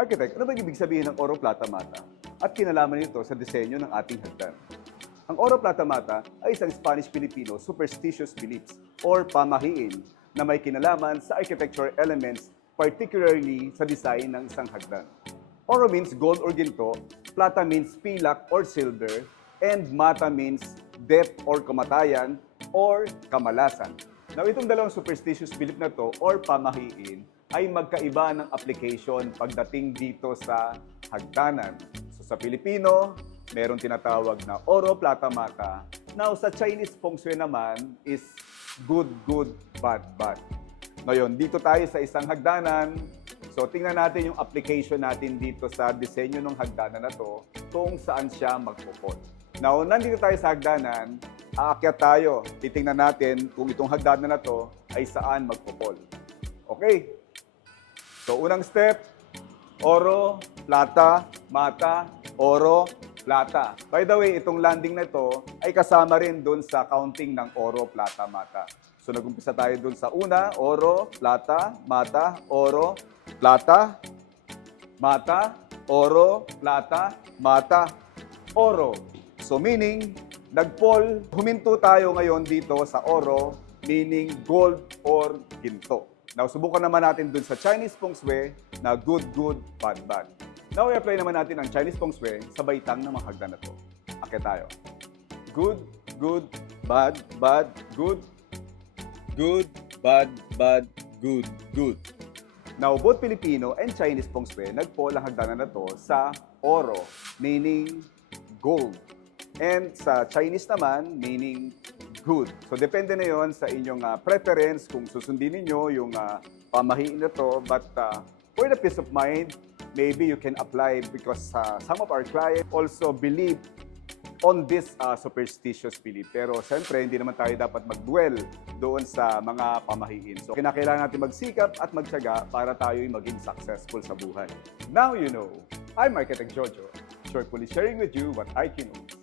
Architect, ano ba ibig sabihin ng Oro Plata Mata at kinalaman nito sa disenyo ng ating hagdan? Ang Oro Plata Mata ay isang Spanish-Filipino superstitious beliefs or pamahiin na may kinalaman sa architecture elements, particularly sa design ng isang hagdan. Oro means gold or ginto, plata means pilak or silver, and mata means death or kamatayan or kamalasan. Now, itong dalawang superstitious belief na to or pamahiin ay magkaiba ng application pagdating dito sa hagdanan. So sa Pilipino, meron tinatawag na Oro Plata Mata. Now sa Chinese Feng Shui naman is good, good, bad, bad. Ngayon, dito tayo sa isang hagdanan. So tingnan natin yung application natin dito sa disenyo ng hagdanan na to kung saan siya magpupol. Now, nandito tayo sa hagdanan, aakyat tayo. Titingnan natin kung itong hagdanan na to ay saan magpupol. Okay? So, unang step, Oro, Plata, Mata, Oro, Plata. By the way, itong landing na ito ay kasama rin dun sa counting ng Oro, Plata, Mata. So, nag-umpisa tayo dun sa una, Oro, Plata, Mata, Oro, Plata, Mata, Oro, Plata, Mata, Oro. So, meaning, nag-fall, huminto tayo ngayon dito sa Oro, meaning gold or ginto. Now, subukan naman natin dun sa Chinese Feng Shui na good, good, bad, bad. Now, i-apply naman natin ang Chinese Feng Shui sa baitang ng mga hagdan na to. Akit tayo. Good, good, bad, bad, good. Good, bad, bad, good, good. Now, both Filipino and Chinese Feng Shui nag-fall ang hagdanan na to sa Oro, meaning gold. And sa Chinese naman, meaning good. So, depende na yon sa inyong preference kung susundin ninyo yung pamahiin na to. But for the peace of mind, maybe you can apply because some of our clients also believe on this superstitious belief. Pero siyempre, hindi naman tayo dapat mag-dwell doon sa mga pamahiin. So, kinakailangan natin magsikap at magtiyaga para tayo'y maging successful sa buhay. Now you know, I'm Architect Jojo, shortly sharing with you what IQ knows.